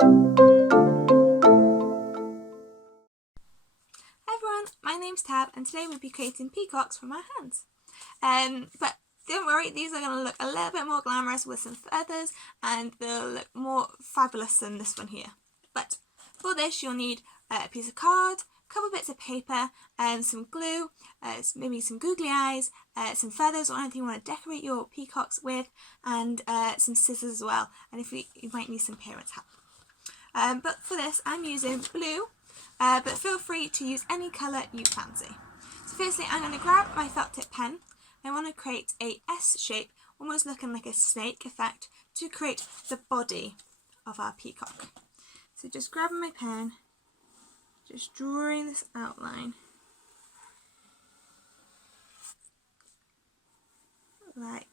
everyone, my name's Tab and today we'll be creating peacocks from our hands. But don't worry, these are going to look a little bit more glamorous with some feathers and they'll look more fabulous than this one here. But for this you'll need a piece of card, a couple bits of paper and some glue, maybe some googly eyes, some feathers or anything you want to decorate your peacocks with, and some scissors as well, and if you might need some parents' help. But for this I'm using blue, but feel free to use any colour you fancy. So firstly I'm going to grab my felt tip pen. I want to create a S shape, almost looking like a snake effect, to create the body of our peacock. So just grabbing my pen, just drawing this outline like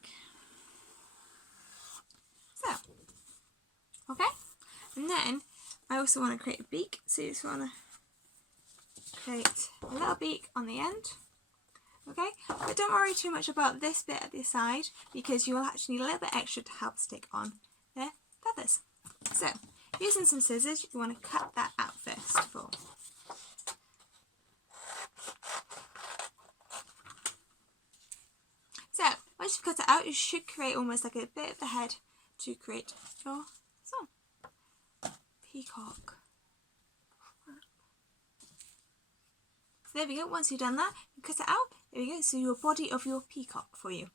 so. Okay, and then I also want to create a beak, so you just want to create a little beak on the end. Okay, but don't worry too much about this bit at the side because you will actually need a little bit extra to help stick on the feathers. So using some scissors you want to cut that out first of all. So once you've cut it out you should create almost like a bit of the head to create your song. Peacock. So there we go, once you've done that, you cut it out, there we go, so your body of your peacock for you.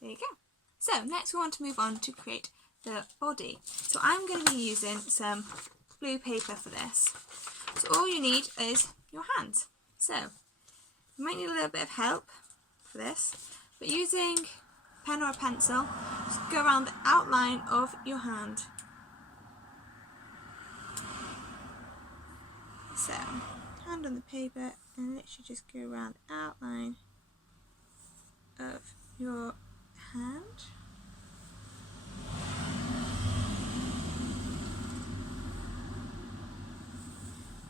There you go. So next we want to move on to create the body. So I'm going to be using some blue paper for this. So all you need is your hands. So you might need a little bit of help for this, but using a pen or a pencil, just go around the outline of your hand. So hand on the paper and literally just go around the outline of your hand.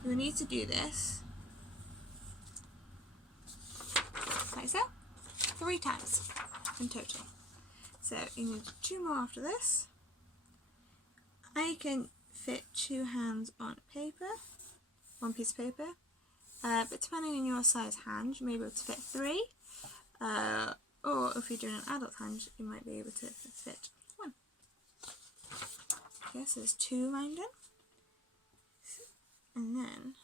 You'll need to do this like so, 3 times in total. So you need 2 more after this. I can fit 2 hands on paper, 1 piece of paper, but depending on your size hand you may be able to fit 3, or if you're doing an adult hand you might be able to fit 1. Okay, so there's 2 lined in, and then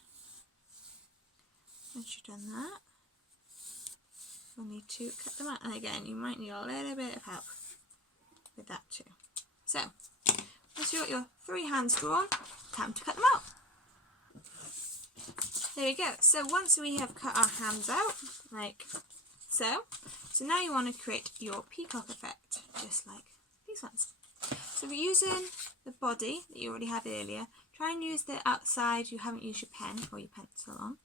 once you've done that you'll need to cut them out, and again you might need a little bit of help with that too. So once you've got your 3 hands drawn, time to cut them out. There we go. So once we have cut our hands out, like so, now you want to create your peacock effect, just like these ones. So we're using the body that you already had earlier. Try and use the outside you haven't used your pen or your pencil on.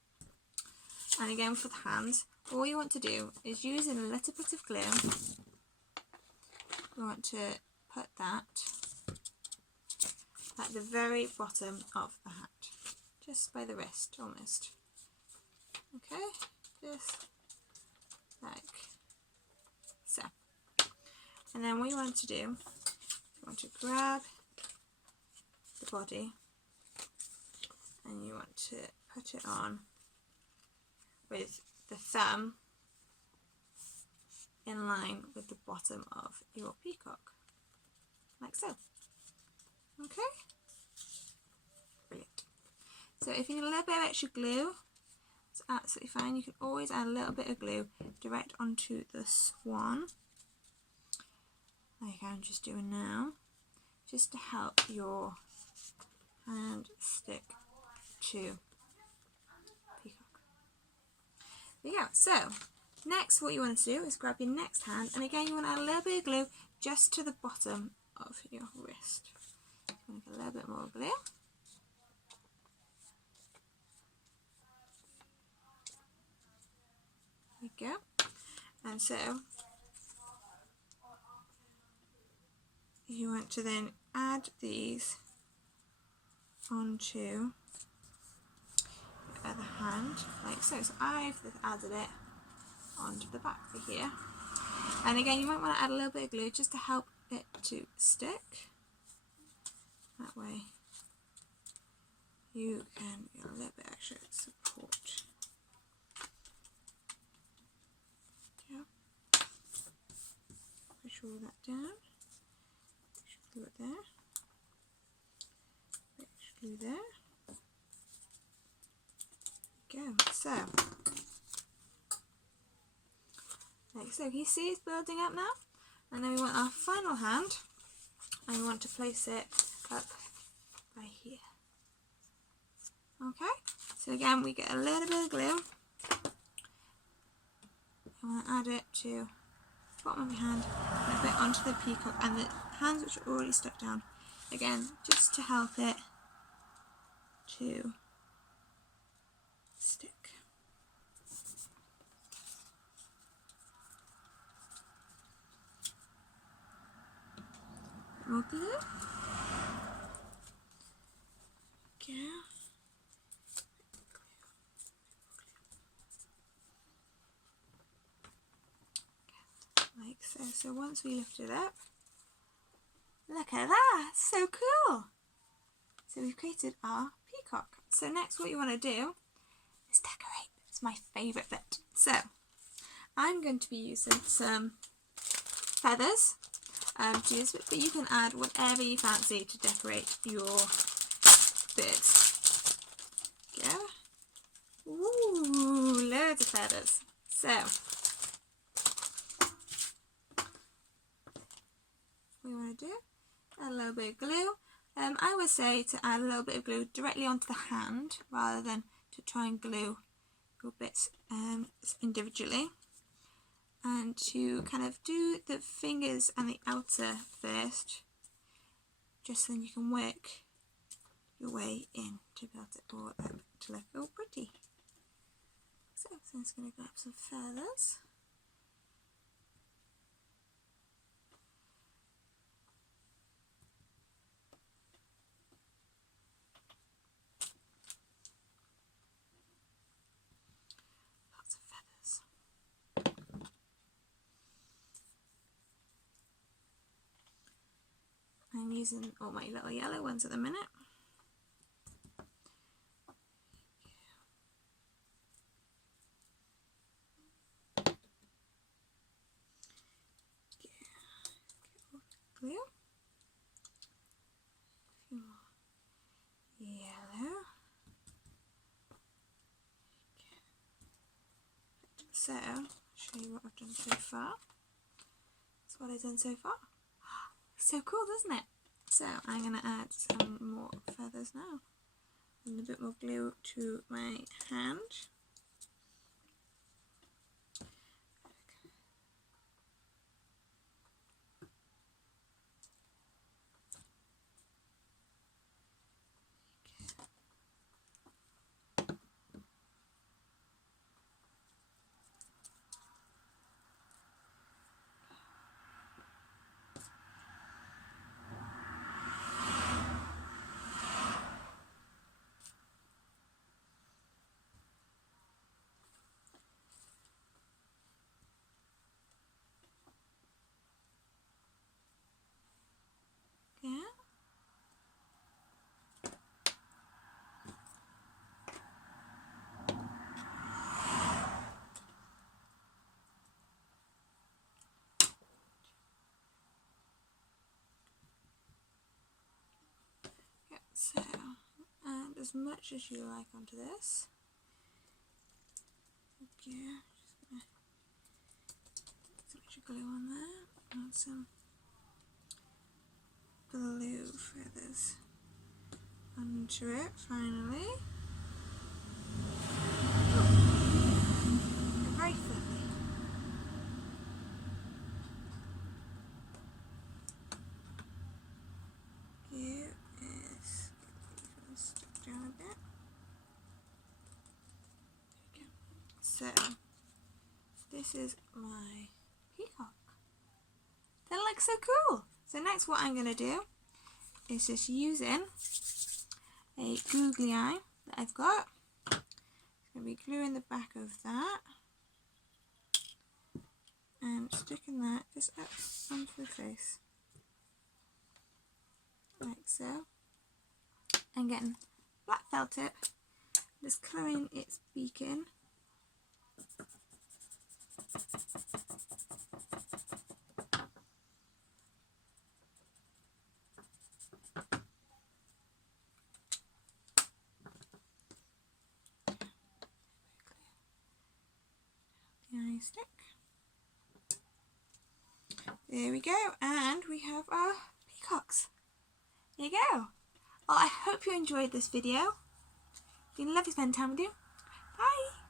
And again for the hands, all you want to do is using a little bit of glue, we want to put that at the very bottom of the hat. Just by the wrist, almost. Okay, just like so. And then what you want to do, you want to grab the body and you want to put it on with the thumb in line with the bottom of your peacock, like so. Okay? Brilliant. So if you need a little bit of extra glue, it's absolutely fine. You can always add a little bit of glue direct onto the swan, like I'm just doing now, just to help your hand stick to peacock. There you go. So next what you want to do is grab your next hand, and again you want to add a little bit of glue just to the bottom of your wrist. Make a little bit more glue. There you go. And so you want to then add these onto your other hand, like so. So I've added it onto the back of here. And again, you might want to add a little bit of glue just to help it to stick. That way you can get a little bit extra support. Yeah. Push all that down. Glue it there. Glue there. Go. So, like so, you see it's building up now, and then we want our final hand, and we want to place it up right here. Okay. So again, we get a little bit of glue. I want to add it to the bottom of your hand and a bit onto the peacock and the hands which are already stuck down. Again, just to help it to stick. More glue. Go. Like so. So once we lift it up, look at that, so cool. So we've created our peacock. So next what you want to do is decorate. It's my favourite bit. So I'm going to be using some feathers to use it, but you can add whatever you fancy to decorate your birds. Yeah. Ooh, loads of feathers. So what you want to do, add a little bit of glue. I would say to add a little bit of glue directly onto the hand rather than to try and glue your bits individually, and to kind of do the fingers and the outer first, just so then you can work your way in to build it all up to look all pretty. So I'm just going to grab some feathers. I'm using all my little yellow ones at the minute. Get all the glue. A few more yellow. So, I'll show you what I've done so far. That's what I've done so far. So cool, doesn't it? So I'm going to add some more feathers now and a bit more glue to my hand. So, add as much as you like onto this. Okay, just gonna put some extra glue on there. Add some blue feathers onto it finally. They're very fluffy. Here is stuck down a bit. There we go. So this is my peacock. They look so cool. So next what I'm going to do is just using a googly eye that I've got. It's going to be gluing the back of that and sticking that just up onto the face, like so, and getting black felt tip, just colouring its beak in. The eye stick. There we go, and we have our peacocks. There you go. Well, I hope you enjoyed this video. It's been lovely spending time with you. Bye!